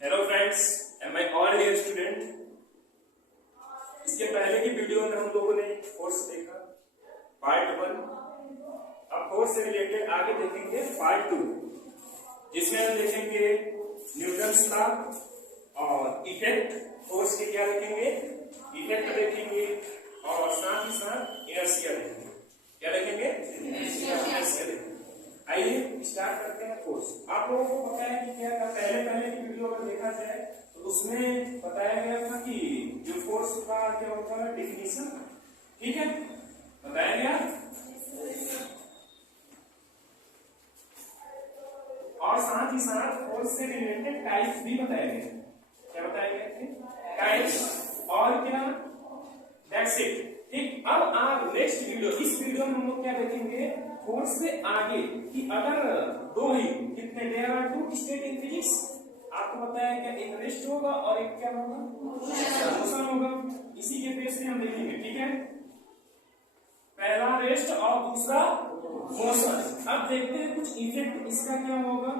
Hello friends, M आई all dear student. इसके पहले की वीडियो में हम लोगों ने फोर्स देखा पार्ट 1। अब फोर्स से रिलेटेड आगे देखेंगे पार्ट 2, जिसमें हम देखेंगे न्यूटन्स लॉ और इफेक्ट। फोर्स के क्या देखेंगे, इफेक्ट देखेंगे और साथ ही साथ इनर्शिया देखेंगे। क्या देखेंगे? इनर्शिया देखेंगे। आइए स्टार्ट करते हैं फोर्स। आप लोगों को पता है कि क्या था, पहले की वीडियो अगर देखा जाए तो उसमें बताया गया था कि जो फोर्स का क्या होता है डेफिनेशन, ठीक है, बताया गया। और साथ ही साथ फोर्स से रिलेटेड टाइप्स भी बताए गए। क्या बताए गए थे? टाइप्स और क्या, दैट्स इट। ठीक, अब आप नेक्स्ट वीडियो, इस वीडियो में हम लोग क्या देखेंगे, फोर्स से आगे कि अगर दो ही कितने there are two state in physics, आपको पता है क्या, एक रेस्ट होगा और एक क्या होगा, मोशन होगा। इसी के बेस पे हम देखेंगे, ठीक है। पहला रेस्ट और दूसरा मोशन। अब देखते हैं कुछ इफेक्ट इसका क्या होगा।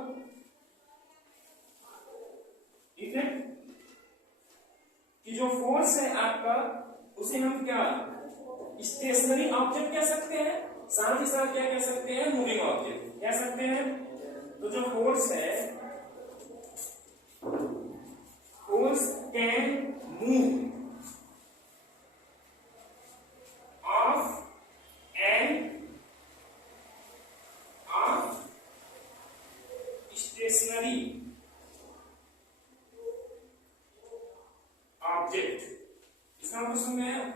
इफेक्ट कि जो फोर्स है आपका, उसे हम क्या स्टेशनरी ऑब्जेक्ट कह सकते हैं, साथ ही साथ क्या कह सकते हैं, मूविंग ऑब्जेक्ट कह सकते हैं। तो जो फोर्स है, force can move of stationary object. इसका मतलब समझ में आया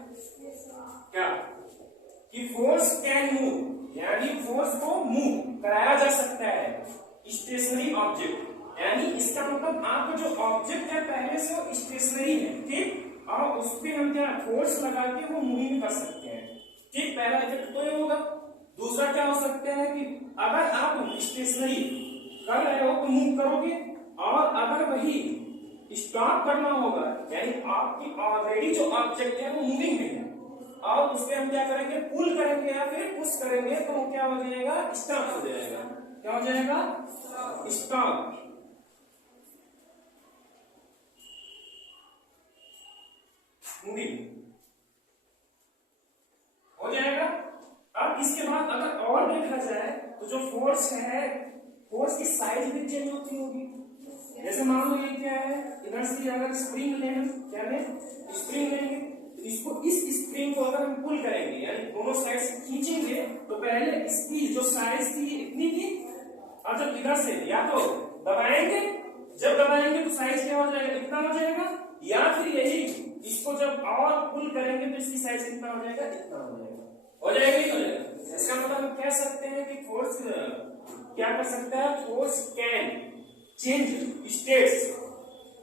क्या, कि फोर्स कैन मूव, यानी फोर्स को मूव कराया जा सकता है स्टेशनरी ऑब्जेक्ट। यानी इसका मतलब आपका जो ऑब्जेक्ट है पहले से वो स्टेशनरी है, ठीक, और उस पर हम क्या फोर्स लगा के वो मूविंग कर सकते हैं। ठीक, पहला इफेक्ट तो ये होगा। दूसरा क्या हो सकता है कि अगर आप स्टेशनरी कर रहे हो तो मूव करोगे, और अगर वही स्टॉप करना होगा, यानी आपकी ऑलरेडी जो ऑब्जेक्ट है वो मूविंग में है और उसके हम क्या करेंगे, पुल करेंगे या फिर पुश करेंगे, तो वो क्या हो जाएगा, स्टॉप हो जाएगा। क्या हो जाएगा? स्टॉप। मूविंग हो जाएगा। अब इसके बाद अगर और देखा जाए तो जो फोर्स है, फोर्स की साइज भी चेंज होती होगी। जैसे मान लो ये क्या है, इधर से अगर स्प्रिंग लेंगे, क्या लें, स्प्रिंग लेंगे, इसको इस स्प्रिंग को अगर हम पुल करेंगे, यानी दोनों साइड से खींचेंगे, तो पहले इसकी जो साइज थी इतनी थी, और जब इधर से या तो दबाएंगे, जब दबाएंगे तो साइज क्या हो जाएगा, इतना हो जाएगा, या फिर यही इसको जब और पुल करेंगे तो इसकी साइज कितना हो जाएगा, इतना हो जाएगा। हो जाएगा ही हो जाएगा। इसका मतलब हम कह सकते हैं कि फोर्स क्या कर सकता है, force can change states,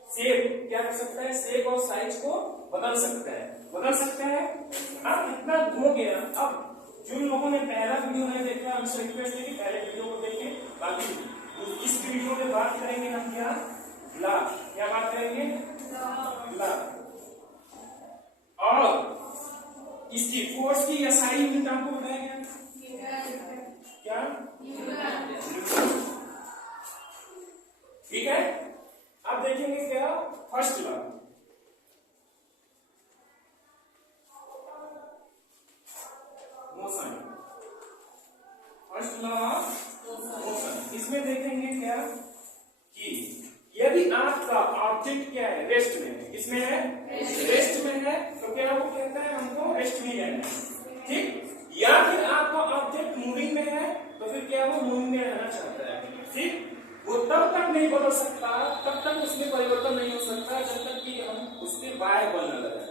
shape क्या कर सकता है, शेप और साइज को बदल सकता है, बदल सकता है। अब इतना हो गया। अब जिन लोगों ने पहला वीडियो नहीं देखा, उनसे रिक्वेस्ट है कि पहले वीडियो को देखें। बाकी इस वीडियो में बात करेंगे हम क्या, ला, क्या बात करेंगे, ला, और इसकी फोर्स की एसआई यूनिट आपको बताया गया क्या, ठीक है। अब देखेंगे क्या, first law, motion. First law motion, इसमें देखेंगे क्या कि यदि आपका ऑब्जेक्ट क्या है, रेस्ट में है, किसमें है, रेस्ट में है, तो क्या वो कहता है हमको रेस्ट में रहना है, ठीक। या फिर आपका ऑब्जेक्ट मूविंग में है, तो फिर क्या वो मूविंग में रहना चाहता है, ठीक। वो तब तक नहीं बदल सकता, तब तक उसमें परिवर्तन नहीं हो सकता जब तक कि हम उसके बाय बल न लगाए।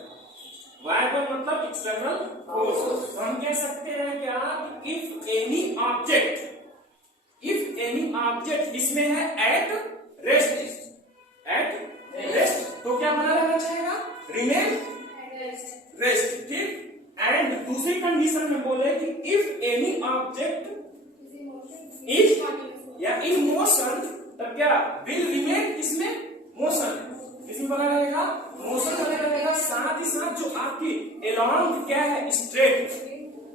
वाई बल मतलब एक्सटर्नल फोर्स। तो हम कह सकते हैं क्या, इफ एनी ऑब्जेक्ट इसमें है एट रेस्ट, तो क्या बना रहना चाहेगा, रिमेन रेस्ट, ठीक। एंड दूसरी कंडीशन में बोले कि इफ एनी ऑब्जेक्ट इज या इन मोशन, तब क्या विल रिमेन इसमें मोशन, इसमें बना रहेगा मोशन बना रहेगा। साथ ही साथ जो आपकी एलॉन्ग क्या है, स्ट्रेट,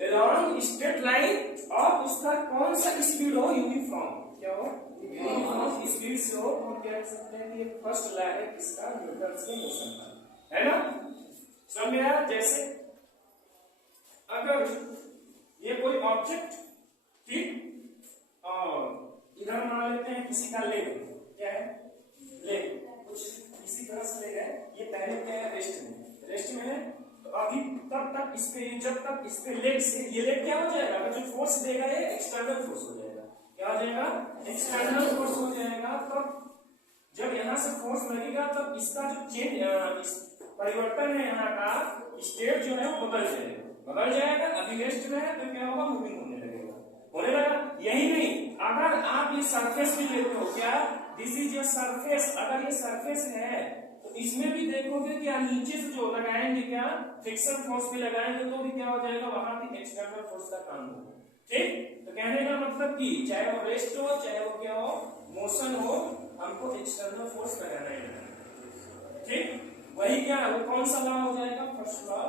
एलॉन्ग स्ट्रेट लाइन, और उसका कौन सा स्पीड हो, यूनिफॉर्म यूनिफॉर्म, क्या हो, यूनिफॉर्म स्पीड से हो, तो हम कह सकते हैं कि ये फर्स्ट लॉ है किसका, न्यूटन के मोशन का, है ना। समझ में आया। जैसे अगर ये कोई ऑब्जेक्ट, ठीक, और इधर मान लेते हैं किसी का लेग, क्या है, लेग कुछ इसी तरह से लेग है, ये पहले क्या है, रेस्ट में है, तो अभी तब तक इस पे, जब तक इस पे लेग से, ये लेग क्या हो जाएगा, अगर जो फोर्स देगा ये एक्सटर्नल फोर्स हो जाएगा, क्या हो जाएगा, एक्सटर्नल फोर्स हो जाएगा। तब जब यहाँ से फोर्स लगेगा तब इसका जो चेंज, परिवर्तन है यहाँ का स्टेट जो है वो बदल जाएगा। अभी रेस्ट में है तो क्या होगा, मूविंग होने लगा। यही नहीं, अगर आप ये सरफेस भी लेते हो, क्या दिस इज योर सरफेस, अगर ये सरफेस है तो इसमें भी देखोगे क्या नीचे से जो लगाएंगे, क्या फ्रिक्शन फोर्स भी लगाएंगे तो भी क्या हो जाएगा, वहां भी एक्सटर्नल फोर्स का काम होगा, ठीक। तो कहने का मतलब कि चाहे वो रेस्ट हो, चाहे वो क्या हो, मोशन हो, हमको एक्सटर्नल फोर्स लगाना है, ठीक। वही क्या, वो कौन सा लॉ हो जाएगा, फर्स्ट लॉ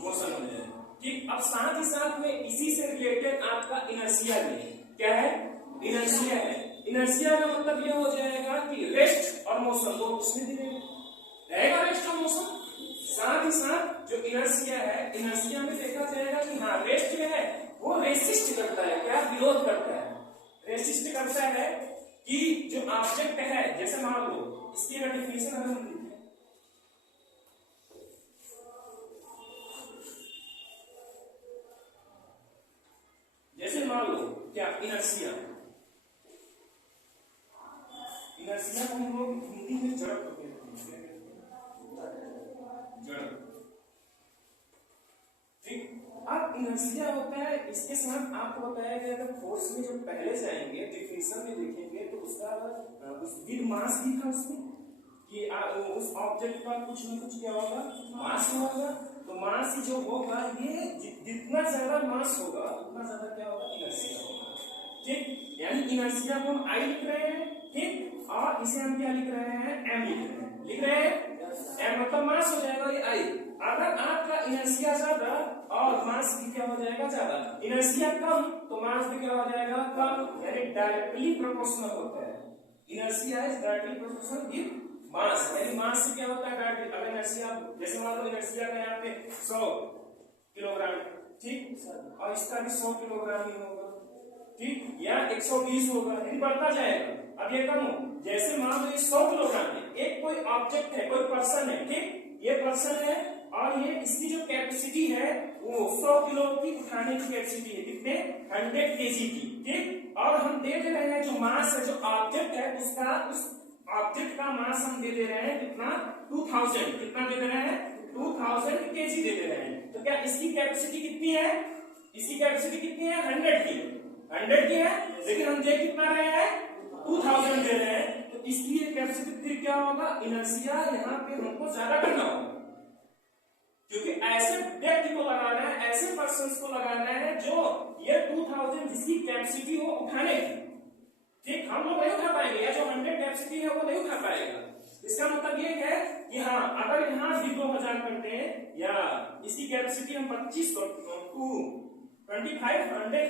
मोशन हो जाएगा, ठीक। अब साथ ही साथ में इसी से रिलेटेड आपका इनर्शिया भी है, क्या है, इनर्शिया है। इनर्शिया का मतलब ये हो जाएगा कि रेस्ट और मोशन दो उसमें भी रहेगा, रेस्ट और मोशन। साथ ही साथ जो इनर्शिया है, इनर्शिया में देखा जाएगा कि हाँ रेस्ट जो है वो रेसिस्ट करता है, क्या विरोध करता है, रेसिस्ट करता है कि जो ऑब्जेक्ट है, जैसे मान लो इसकी अगर डिफिनेशन हम देखें, जैसे मान लो क्या इनर्शिया, इनर्शिया को हम लोग हिंदी में जड़त्व कहते हैं, जड़त्व, ठीक। अब इनर्शिया होता है, इसके साथ आपको बताया गया अगर फोर्स में जब पहले जाएंगे डिफिनेशन में देखेंगे तो उसका विद मास भी था उसमें कि उस ऑब्जेक्ट का कुछ न कुछ क्या होगा, मास होगा। तो मास जो होगा ये जितना ज्यादा मास होगा उतना ज्यादा क्या होगा, इनर्शिया होगा, ठीक। यानी इनर्शिया को हम आई लिख रहे हैं, ठीक, और इसे हम क्या लिख रहे हैं, एम लिख रहे हैं, एम मतलब मास हो जाएगा ये आई। अगर आपका इनर्शिया ज्यादा और मास भी क्या हो जाएगा, ज्यादा, इनर्शिया कम तो मास भी क्या हो जाएगा, कम, यानी डायरेक्टली प्रोपोर्शनल होता है। Inertia is directly proportional with mass, यानी मास से क्या होता है डायरेक्टली। अब इनर्शिया जैसे मान लो इनर्शिया का यहाँ पे 100 किलोग्राम, ठीक, और इसका भी 100 किलोग्राम ही होगा, ठीक, या 120 होगा, यानी बढ़ता जाएगा। अब ये कम हो, जैसे मान लो ये 100 किलोग्राम है, एक कोई ऑब्जेक्ट है, कोई पर्सन है, ठीक, ये पर्सन है और ये इसकी जो कैपेसिटी है वो 100 किलो की उठाने की कैपेसिटी है, कितने, 100 केजी की, ठीक। और हम दे रहे हैं जो मास है, जो ऑब्जेक्ट है उसका, उस ऑब्जेक्ट का मास हम दे रहे हैं कितना, 2000, कितना दे रहे हैं, 2000 केजी दे रहे हैं। तो क्या इसकी कैपेसिटी कितनी है, इसकी कैपेसिटी कितनी है, 100 की, 100 की है, लेकिन हम दे कितना रहे हैं, 2000 दे रहे हैं। तो इसकी कैपेसिटी फिर क्या होगा, इनर्शिया यहाँ पे हमको ज्यादा करना होगा, क्योंकि ऐसे व्यक्ति को लगाना है, ऐसे पर्सन को लगाना है जो ये 2000 जिसकी कैपेसिटी हो उठाने की, ठीक, हम लोग नहीं उठा पाएंगे, या जो 100 कैपेसिटी है वो नहीं उठा पाएगा। इसका मतलब ये है कि हाँ अगर यहाँ भी 2000 करते हैं या इसकी कैपेसिटी हम 25 2500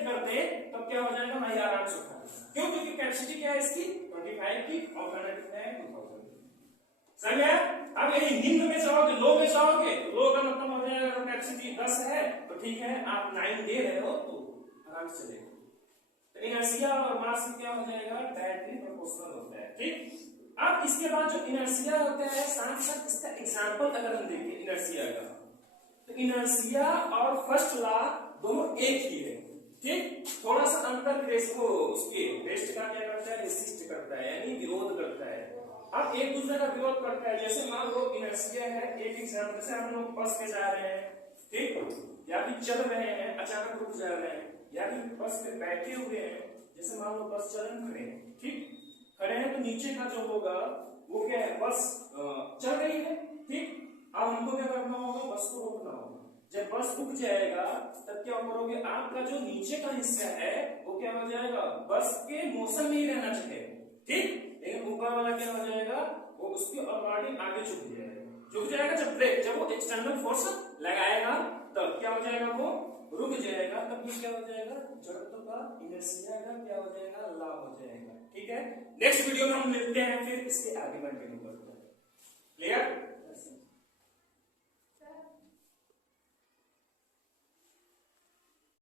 करते तब क्या हो जाएगा, भाई आराम से उठा, क्यों, क्योंकि कैपेसिटी क्या है इसकी 25 की और 100 कितना है 2000। समझ आया। अब यही निम्न में जाओगे, लो में जाओगे, लो का मतलब हो जाएगा अगर कैपेसिटी 10 है तो ठीक है आप 9 दे रहे हो तो आराम से चलेगा। तो इनर्शिया और मास क्या हो जाएगा, डायरेक्टली प्रोपोर्शनल होता है, ठीक। अब इसके बाद जो इनर्शिया होता है, साथ साथ इसका एग्जांपल अगर हम देखें इनर्शिया का, तो इनर्शिया और फर्स्ट लॉ दोनों एक ही है, ठीक। थोड़ा सा अंतर रेस्ट को, उसके रेस्ट का क्या करता है, रेसिस्ट करता है, यानी विरोध करता है। अब एक दूसरे का विरोध करता है, जैसे मान लो इनर्शिया है, एक एग्जांपल, जैसे हम लोग बस में जा रहे हैं, ठीक, या फिर चल रहे हैं अचानक रुक जा रहे हैं, या फिर बस में बैठे हुए हैं, जैसे मान लो बस चलन खड़े हैं, ठीक, खड़े हैं तो नीचे का जो होगा वो क्या है, बस चल रही है, ठीक। अब हमको क्या करना होगा, बस को रोकना होगा। जब बस रुक जाएगा तब क्या करोगे, आपका जो नीचे का हिस्सा है वो क्या हो जाएगा, बस के मोशन में ही रहना चाहिए, ठीक, लेकिन ऊपर वाला क्या हो जाएगा, वो उसकी अकॉर्डिंग आगे झुक जाएगा। जब वो एक्सटर्नल फोर्स लगाएगा तब क्या हो जाएगा, वो रुक जाएगा, तब ये क्या हो जाएगा, जड़त्व का, इनर्शिया का क्या हो जाएगा, लॉ हो जाएगा। ठीक है, नेक्स्ट वीडियो में हम मिलते हैं फिर इसके आगे कंटिन्यू करते हैं।